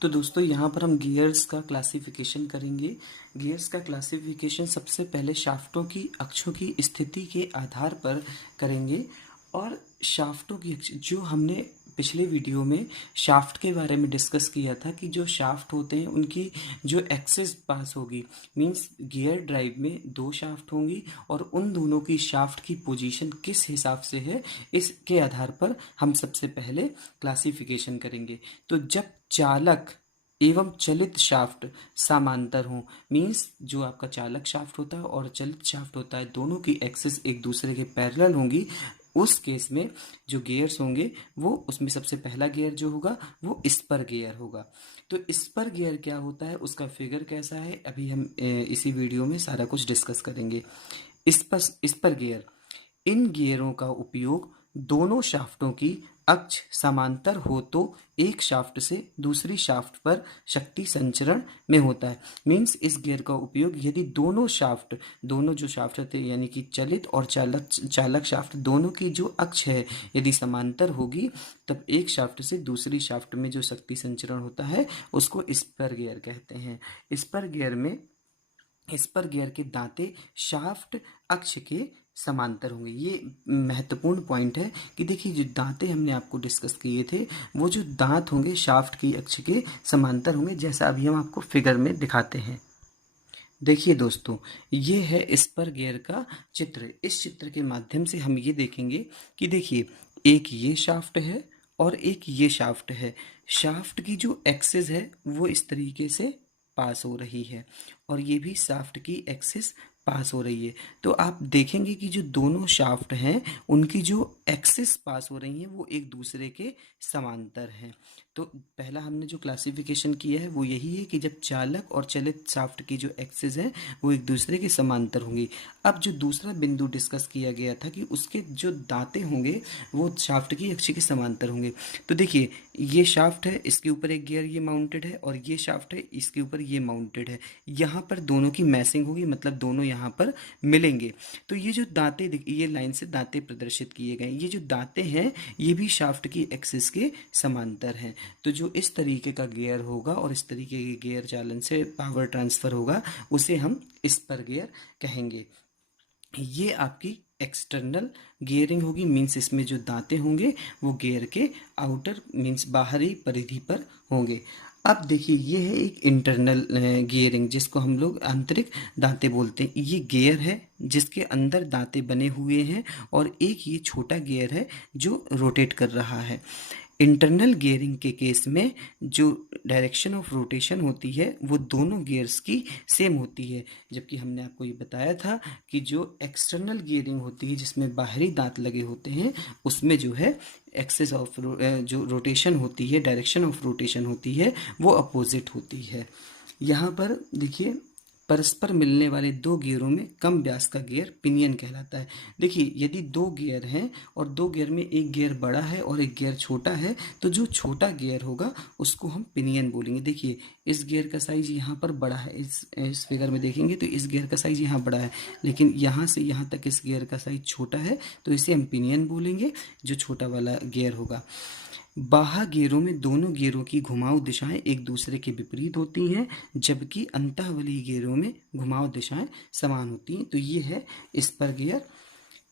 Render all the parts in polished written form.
तो दोस्तों यहाँ पर हम गियर्स का क्लासिफिकेशन करेंगे। गियर्स का क्लासिफिकेशन सबसे पहले शाफ्टों की अक्षों की स्थिति के आधार पर करेंगे। और शाफ्टों की अक्ष जो हमने पिछले वीडियो में शाफ्ट के बारे में डिस्कस किया था कि जो शाफ्ट होते हैं उनकी जो एक्सिस पास होगी, मींस गियर ड्राइव में दो शाफ्ट होंगी और उन दोनों की शाफ्ट की पोजीशन किस हिसाब से है इसके आधार पर हम सबसे पहले क्लासिफिकेशन करेंगे। तो जब चालक एवं चलित शाफ्ट समांतर हों, मीन्स जो आपका चालक शाफ्ट होता है और चलित शाफ्ट होता है दोनों की एक्सिस एक दूसरे के पैरेलल होंगी, उस केस में जो गियर्स होंगे वो उसमें सबसे पहला गियर जो होगा वो स्पर गियर होगा। तो स्पर गियर क्या होता है, उसका फिगर कैसा है, अभी हम इसी वीडियो में सारा कुछ डिस्कस करेंगे। स्पर गियर, इन गियरों का उपयोग दोनों शाफ्टों की अक्ष समांतर हो तो एक शाफ्ट से दूसरी शाफ्ट पर शक्ति संचरण में होता है। मींस इस गियर का उपयोग यदि दोनों जो शाफ्ट होते हैं यानी कि चलित और चालक शाफ्ट दोनों की जो अक्ष है यदि समांतर होगी तब एक शाफ्ट से दूसरी शाफ्ट में जो शक्ति संचरण होता है उसको स्पर गियर कहते हैं। स्पर गियर के दांते शाफ्ट अक्ष के समांतर होंगे। ये महत्वपूर्ण पॉइंट है कि देखिए जो दांते हमने आपको डिस्कस किए थे वो जो दांत होंगे शाफ्ट की अक्ष के समांतर होंगे, जैसा अभी हम आपको फिगर में दिखाते हैं। देखिए दोस्तों, ये है स्पर गियर का चित्र। इस चित्र के माध्यम से हम ये देखेंगे कि देखिए एक ये शाफ्ट है और एक ये शाफ्ट है। शाफ्ट की जो एक्सिस है वो इस तरीके से पास हो रही है और ये भी शाफ्ट की एक्सिस पास हो रही है। तो आप देखेंगे कि जो दोनों शाफ्ट हैं उनकी जो एक्सिस पास हो रही हैं वो एक दूसरे के समांतर हैं। तो पहला हमने जो क्लासिफिकेशन किया है वो यही है कि जब चालक और चलित शाफ्ट की जो एक्सिस है वो एक दूसरे के समांतर होंगी। अब जो दूसरा बिंदु डिस्कस किया गया था कि उसके जो दांते होंगे वो शाफ्ट की अक्ष के समांतर होंगे। तो देखिए ये शाफ्ट है, इसके ऊपर एक गियर ये माउंटेड है और ये शाफ्ट है इसके ऊपर ये माउंटेड है। यहाँ पर दोनों की मैसिंग होगी, मतलब दोनों यहाँ पर मिलेंगे। तो ये जो दांते ये लाइन से दांते प्रदर्शित किए गए, ये जो दांते हैं ये भी शाफ्ट की एक्सिस के समांतर हैं। तो जो इस तरीके का गियर होगा और इस तरीके के गियर चालन से पावर ट्रांसफर होगा उसे हम स्पर गियर कहेंगे। ये आपकी एक्सटर्नल गियरिंग होगी, मीन्स इसमें जो दांते होंगे वो गियर के आउटर मीन्स बाहरी परिधि पर होंगे। अब देखिए ये है एक इंटरनल गियरिंग जिसको हम लोग आंतरिक दांते बोलते हैं। ये गियर है जिसके अंदर दांते बने हुए हैं और एक ये छोटा गियर है जो रोटेट कर रहा है। इंटरनल गियरिंग के केस में जो डायरेक्शन ऑफ रोटेशन होती है वो दोनों गियर्स की सेम होती है, जबकि हमने आपको ये बताया था कि जो एक्सटर्नल गियरिंग होती है जिसमें बाहरी दांत लगे होते हैं उसमें जो है एक्सिस ऑफ जो रोटेशन होती है, डायरेक्शन ऑफ रोटेशन होती है वो अपोजिट होती है। यहाँ पर देखिए परस्पर मिलने वाले दो गियरों में कम व्यास का गियर पिनियन कहलाता है। देखिए यदि दो गियर हैं और दो गियर में एक गियर बड़ा है और एक गियर छोटा है तो जो छोटा गियर होगा उसको हम पिनियन बोलेंगे। देखिए इस गियर का साइज यहाँ पर बड़ा है, इस फिगर में देखेंगे तो इस गियर का साइज यहाँ बड़ा है, लेकिन यहाँ से यहाँ तक इस गियर का साइज छोटा है तो इसे हम पिनियन बोलेंगे, जो छोटा वाला गियर होगा। बाह्य गियरों में दोनों गियरों की घुमाव दिशाएं एक दूसरे के विपरीत होती हैं, जबकि अंतःवलीय गियरों में घुमाव दिशाएं समान होती हैं। तो ये है स्पर गियर।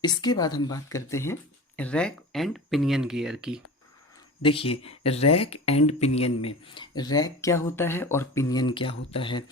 इसके बाद हम बात करते हैं रैक एंड पिनियन गियर की। देखिए रैक एंड पिनियन में रैक क्या होता है और पिनियन क्या होता है।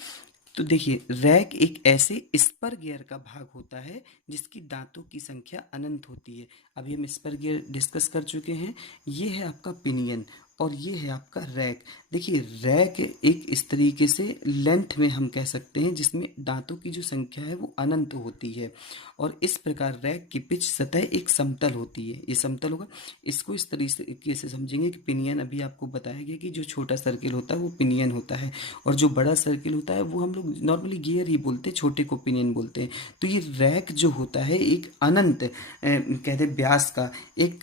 तो देखिए रैक एक ऐसे स्पर गियर का भाग होता है जिसकी दांतों की संख्या अनंत होती है। अभी हम स्पर गियर डिस्कस कर चुके हैं। ये है आपका पिनियन और ये है आपका रैक। देखिए रैक एक इस तरीके से लेंथ में हम कह सकते हैं जिसमें दांतों की जो संख्या है वो अनंत होती है और इस प्रकार रैक की पिच सतह एक समतल होती है। ये समतल होगा, इसको इस तरीके से समझेंगे कि पिनियन अभी आपको बताया गया कि जो छोटा सर्किल होता है वो पिनियन होता है और जो बड़ा सर्किल होता है वो हम लोग नॉर्मली गियर ही बोलते हैं, छोटे को पिनियन बोलते हैं। तो ये रैक जो होता है एक अनंत कहते व्यास का एक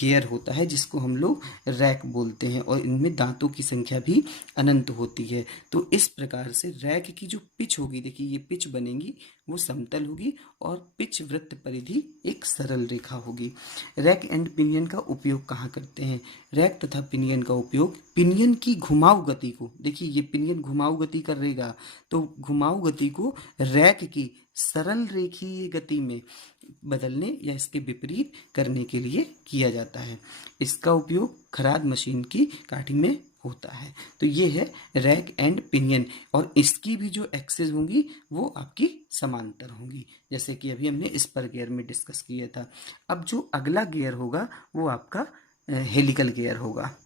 गियर होता है जिसको हम लोग रैक बोलते हैं और इनमें दांतों की संख्या भी अनंत होती है। तो इस प्रकार से रैक की जो पिच होगी, देखिए ये पिच बनेगी वो समतल होगी और पिच वृत्त परिधि एक सरल रेखा होगी। रैक एंड पिनियन का उपयोग कहाँ करते हैं? रैक तथा पिनियन का उपयोग पिनियन की घुमाऊ गति को, देखिए ये पिनियन घुमाऊ गति करेगा, तो घुमाऊ गति को रैक की सरल रेखीय गति में बदलने या इसके विपरीत करने के लिए किया जाता है। इसका उपयोग खराद मशीन की काठी में होता है। तो ये है रैक एंड पिनियन, और इसकी भी जो एक्सिस होंगी वो आपकी समांतर होंगी, जैसे कि अभी हमने स्पर गियर में डिस्कस किया था। अब जो अगला गियर होगा वो आपका हेलिकल गियर होगा।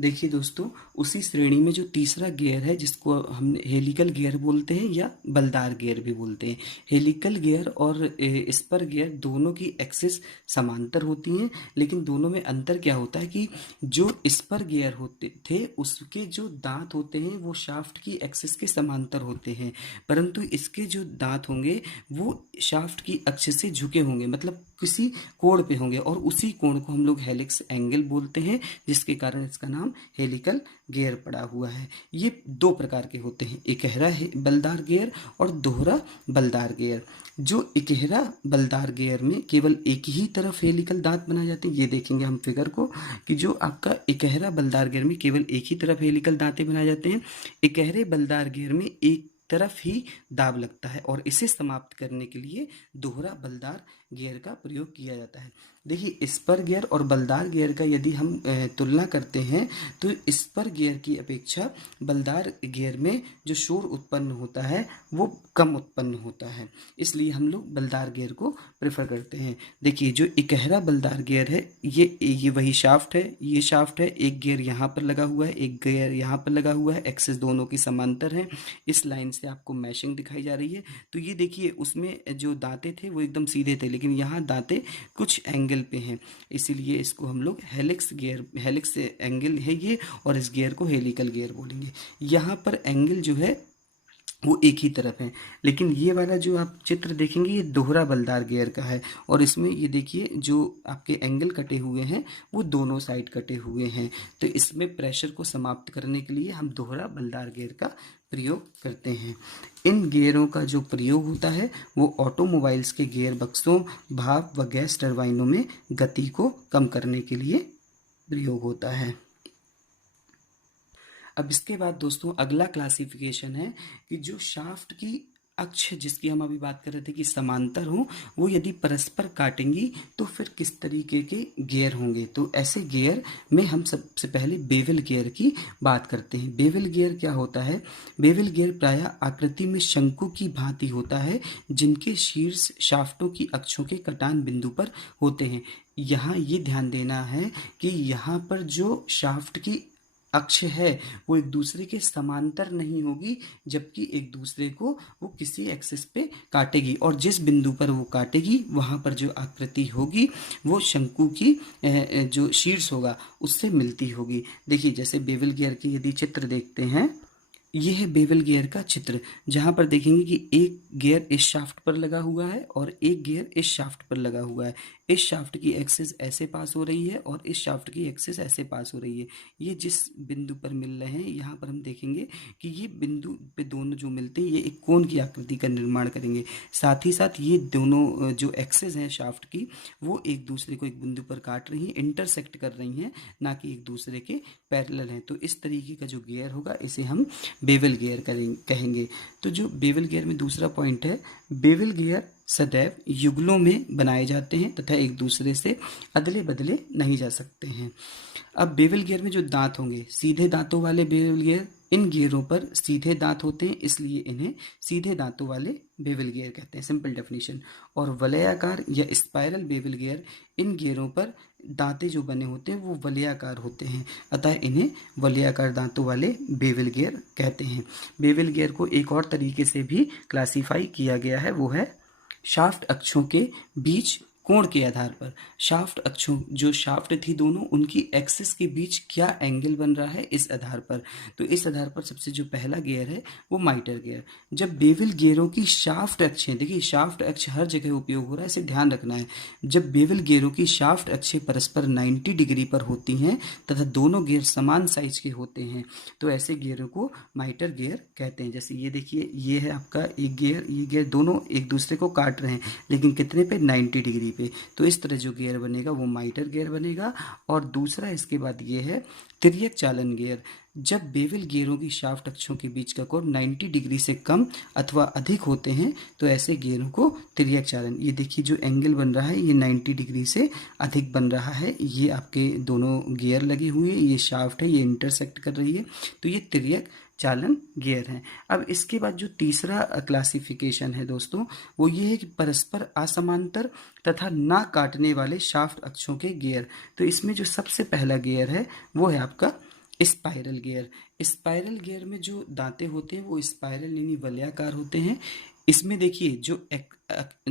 देखिए दोस्तों, उसी श्रेणी में जो तीसरा गियर है जिसको हम हेलिकल गियर बोलते हैं या बलदार गियर भी बोलते हैं। हेलिकल गियर और स्पर गियर दोनों की एक्सिस समांतर होती हैं, लेकिन दोनों में अंतर क्या होता है कि जो स्पर गियर होते थे उसके जो दांत होते हैं वो शाफ्ट की एक्सिस के समांतर होते हैं, परंतु इसके जो दांत होंगे वो शाफ्ट की अक्ष से झुके होंगे, मतलब किसी कोण पे होंगे, और उसी कोण को हम लोग हेलिक्स एंगल बोलते हैं, जिसके कारण इसका नाम हेलिकल गियर पड़ा हुआ है। ये दो प्रकार के होते हैं, इकहरा बलदार गियर और दोहरा बलदार गियर। जो इकहरा बलदार गियर में केवल एक ही तरफ हेलिकल दांत बनाए जाते हैं, ये देखेंगे हम फिगर को कि जो आपका इकहरा बलदार गियर में केवल एक ही तरफ हेलिकल दांतें बनाए जाते हैं। इकहरे बलदार गियर में एक तरफ ही दाब लगता है, और इसे समाप्त करने के लिए दोहरा बलदार गियर का प्रयोग किया जाता है। देखिए, स्पर गियर और बलदार गियर का यदि हम तुलना करते हैं तो स्पर गियर की अपेक्षा बलदार गियर में जो शोर उत्पन्न होता है वो कम उत्पन्न होता है, इसलिए हम लोग बलदार गियर को प्रेफर करते हैं। देखिए, जो इकहरा बलदार गियर है ये वही शाफ्ट है, ये शाफ्ट है, एक गियर यहाँ पर लगा हुआ है, एक गियर यहाँ पर लगा हुआ है, एक्सिस दोनों की समांतर है। इस लाइन से आपको मैशिंग दिखाई जा रही है। तो ये देखिए, उसमें जो दांते थे वो एकदम सीधे थे, लेकिन यहाँ दांते कुछ एंगल पे हैं, इसीलिए इसको हम लोग हेलिक्स एंगल है ये, और इस गियर को हेलिकल गियर बोलेंगे। यहाँ पर एंगल जो है वो एक ही तरफ है, लेकिन ये वाला जो आप चित्र देखेंगे ये दोहरा बलदार गियर का है, और इसमें ये देखिए जो आपके एंगल कटे हुए हैं वो दोनों साइड कटे हुए हैं। तो इसमें प्रेशर को समाप्त करने के लिए हम दोहरा बलदार गियर का प्रयोग करते हैं। इन गियरों का जो प्रयोग होता है वो ऑटोमोबाइल्स के गियर बक्सों, भाप व गैस टरबाइनों में गति को कम करने के लिए प्रयोग होता है। अब इसके बाद दोस्तों अगला क्लासिफिकेशन है कि जो शाफ्ट की अक्ष, जिसकी हम अभी बात कर रहे थे कि समांतर हो, वो यदि परस्पर काटेंगी तो फिर किस तरीके के गियर होंगे। तो ऐसे गियर में हम सबसे पहले बेवल गियर की बात करते हैं। बेवल गियर क्या होता है? बेवल गियर प्रायः आकृति में शंकु की भांति होता है, जिनके शीर्ष शाफ्टों की अक्षों के कटान बिंदु पर होते हैं। यहाँ ये ध्यान देना है कि यहाँ पर जो शाफ्ट की अक्ष है वो एक दूसरे के समांतर नहीं होगी, जबकि एक दूसरे को वो किसी एक्सिस पे काटेगी, और जिस बिंदु पर वो काटेगी वहाँ पर जो आकृति होगी वो शंकु की जो शीर्ष होगा उससे मिलती होगी। देखिए, जैसे बेवल गियर के यदि चित्र देखते हैं, ये है बेवल गियर का चित्र, जहाँ पर देखेंगे कि एक गियर इस शाफ्ट पर लगा हुआ है और एक गियर इस शाफ्ट पर लगा हुआ है। इस शाफ्ट की एक्सिस ऐसे पास हो रही है और इस शाफ्ट की एक्सिस ऐसे पास हो रही है। ये जिस बिंदु पर मिल रहे हैं, यहाँ पर हम देखेंगे कि ये बिंदु पे दोनों जो मिलते हैं ये एक कोण की आकृति का निर्माण करेंगे। साथ ही साथ ये दोनों जो एक्सिस हैं शाफ्ट की वो एक दूसरे को एक बिंदु पर काट रही हैं, इंटरसेक्ट कर रही हैं, ना कि एक दूसरे के पैरेलल हैं। तो इस तरीके का जो गियर होगा इसे हम बेवल गियर कहेंगे। तो जो बेवल गियर में दूसरा पॉइंट है, बेवल गियर सदैव युगलों में बनाए जाते हैं तथा एक दूसरे से अदले बदले नहीं जा सकते हैं। अब बेवल गियर में जो दांत होंगे, सीधे दांतों वाले बेवल गियर, इन गियरों पर सीधे दांत होते हैं, इसलिए इन्हें सीधे दांतों वाले बेवल गियर कहते हैं, सिंपल डेफिनेशन। और वलयाकार या स्पाइरल बेवल गियर, इन गियरों पर दांतें जो बने होते हैं वो वलयाकार होते हैं, अतः इन्हें वलयाकार दांतों वाले बेवल गियर कहते हैं। बेवल गियर को एक और तरीके से भी क्लासीफाई किया गया है, वो है शाफ्ट अक्षों के बीच कोण के आधार पर शाफ्ट अक्षों जो शाफ्ट थी दोनों उनकी एक्सिस के बीच क्या एंगल बन रहा है इस आधार पर। तो इस आधार पर सबसे जो पहला गियर है वो माइटर गियर। जब बेवल गियरों की शाफ्ट अक्षें, देखिए शाफ्ट अक्ष हर जगह उपयोग हो रहा है, इसे ध्यान रखना है। जब बेवल गियरों की शाफ्ट अक्षें परस्पर 90 डिग्री पर होती हैं तथा दोनों गियर समान साइज के होते हैं तो ऐसे गियरों को माइटर गियर कहते हैं। जैसे ये देखिए, ये है आपका एक गियर, ये गियर दोनों एक दूसरे को काट रहे हैं लेकिन कितने पे, 90 डिग्री पे। तो इस तरह जो गियर बनेगा वो माइटर गियर बनेगा। और दूसरा इसके बाद ये है तिर्यक चालन गियर। जब बेवल गियरों की शाफ्ट अक्षों के बीच का कोण 90 डिग्री से कम अथवा अधिक होते हैं तो ऐसे गियरों को तिर्यक चालन, ये देखिए जो एंगल बन रहा है ये 90 डिग्री से अधिक बन रहा है, ये आपके दोनों गियर लगे हुए हैं, ये शाफ्ट है, ये इंटरसेक्ट कर रही है, तो ये तिर्यक चालन गियर है। अब इसके बाद जो तीसरा क्लासिफिकेशन है दोस्तों वो ये है कि परस्पर असमांतर तथा ना काटने वाले शाफ्ट अक्षों के गियर। तो इसमें जो सबसे पहला गियर है वो है आपका स्पाइरल गियर। स्पाइरल गियर में जो दांतें होते हैं वो स्पाइरल यानी वलयाकार होते हैं। इसमें देखिए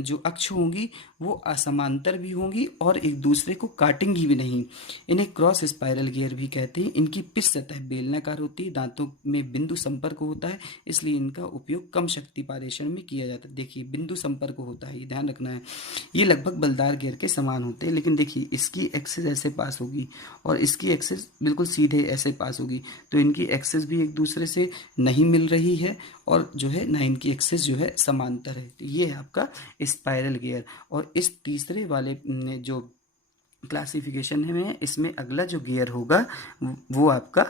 जो अक्ष होंगी वो असमांतर भी होंगी और एक दूसरे को काटेंगी भी नहीं। इन्हें क्रॉस स्पाइरल गियर भी कहते हैं। इनकी पिच सतह बेलनाकार होती है, दांतों में बिंदु संपर्क होता है, इसलिए इनका उपयोग कम शक्ति पारेषण में किया जाता है। देखिए बिंदु संपर्क होता है, ये ध्यान रखना है। ये लगभग बलदार गियर के समान होते हैं, लेकिन देखिए इसकी एक्सिस ऐसे पास होगी और इसकी एक्सिस बिल्कुल सीधे ऐसे पास होगी, तो इनकी एक्सिस भी एक दूसरे से नहीं मिल रही है और जो है ना इनकी एक्सिस जो है समांतर है। तो ये है आपका स्पाइरल गियर। और इस तीसरे वाले जो क्लासिफिकेशन है इसमें अगला जो गियर होगा वो आपका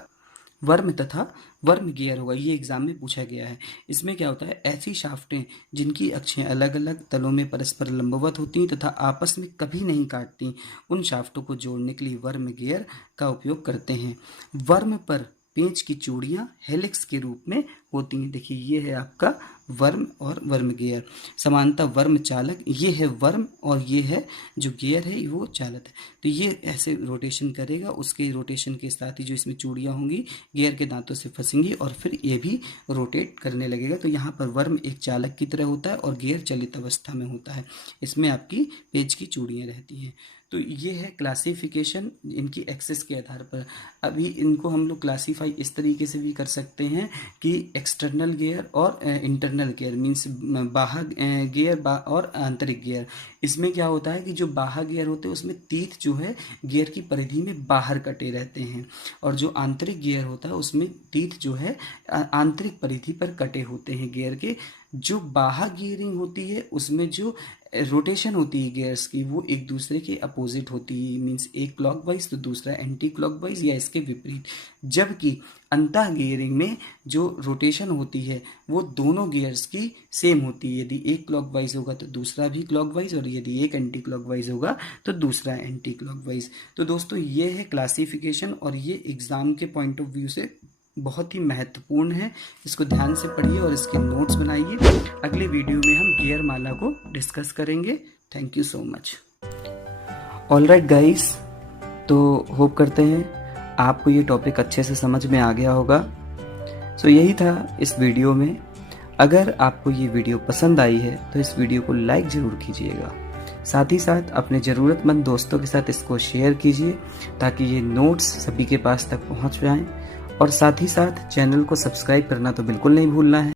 वर्म तथा वर्म गियर होगा। ये एग्जाम में पूछा गया है। इसमें क्या होता है, ऐसी शाफ्टें जिनकी अक्षें अलग अलग तलों में परस्पर लंबवत होती हैं तथा आपस में कभी नहीं काटती, उन शाफ्टों को जोड़ने के लिए वर्म गियर का उपयोग करते हैं। वर्म पर पेंच की चूड़ियाँ हेलिक्स के रूप में होती हैं। देखिए ये है आपका वर्म और वर्म गियर। समानता वर्म चालक, ये है वर्म और ये है जो गियर है वो चालक है। तो ये ऐसे रोटेशन करेगा, उसके रोटेशन के साथ ही जो इसमें चूड़ियाँ होंगी गियर के दांतों से फंसेंगी और फिर ये भी रोटेट करने लगेगा। तो यहाँ पर वर्म एक चालक की तरह होता है और गियर चलित अवस्था में होता है। इसमें आपकी पेंच की चूड़ियाँ रहती हैं। तो ये है क्लासिफिकेशन इनकी एक्सिस के आधार पर। अभी इनको हम लोग क्लासीफाई इस तरीके से भी कर सकते हैं कि एक्सटर्नल गियर और इंटरनल गियर, मीन्स बाह्य गियर और आंतरिक गियर। इसमें क्या होता है कि जो बाह्य गियर होते हैं उसमें तीत जो है गियर की परिधि में बाहर कटे रहते हैं और जो आंतरिक गियर होता है उसमें तीत जो है आंतरिक परिधि पर कटे होते हैं गियर के। जो बाह्य गियरिंग होती है उसमें जो रोटेशन होती है गियर्स की वो एक दूसरे के अपोजिट होती है, मीन्स एक क्लॉकवाइज तो दूसरा एंटी क्लॉकवाइज या इसके विपरीत। जबकि अंतः गियरिंग में जो रोटेशन होती है वो दोनों गियर्स की सेम होती है। यदि एक क्लॉकवाइज होगा तो दूसरा भी क्लॉकवाइज और यदि एक एंटी क्लॉकवाइज होगा तो दूसरा एंटी क्लॉकवाइज। तो दोस्तों ये है क्लासिफिकेशन और ये एग्जाम के पॉइंट ऑफ व्यू से बहुत ही महत्वपूर्ण है। इसको ध्यान से पढ़िए और इसके नोट्स बनाइए। अगले वीडियो में हम गियर माला को डिस्कस करेंगे। Thank you so much. Alright guys, तो होप करते हैं आपको ये टॉपिक अच्छे से समझ में आ गया होगा। सो यही था इस वीडियो में। अगर आपको ये वीडियो पसंद आई है तो इस वीडियो को लाइक ज़रूर कीजिएगा। साथ ही साथ अपने ज़रूरतमंद दोस्तों के साथ इसको शेयर कीजिए ताकि ये नोट्स सभी के पास तक पहुँच जाएँ। और साथ ही साथ चैनल को सब्सक्राइब करना तो बिल्कुल नहीं भूलना है।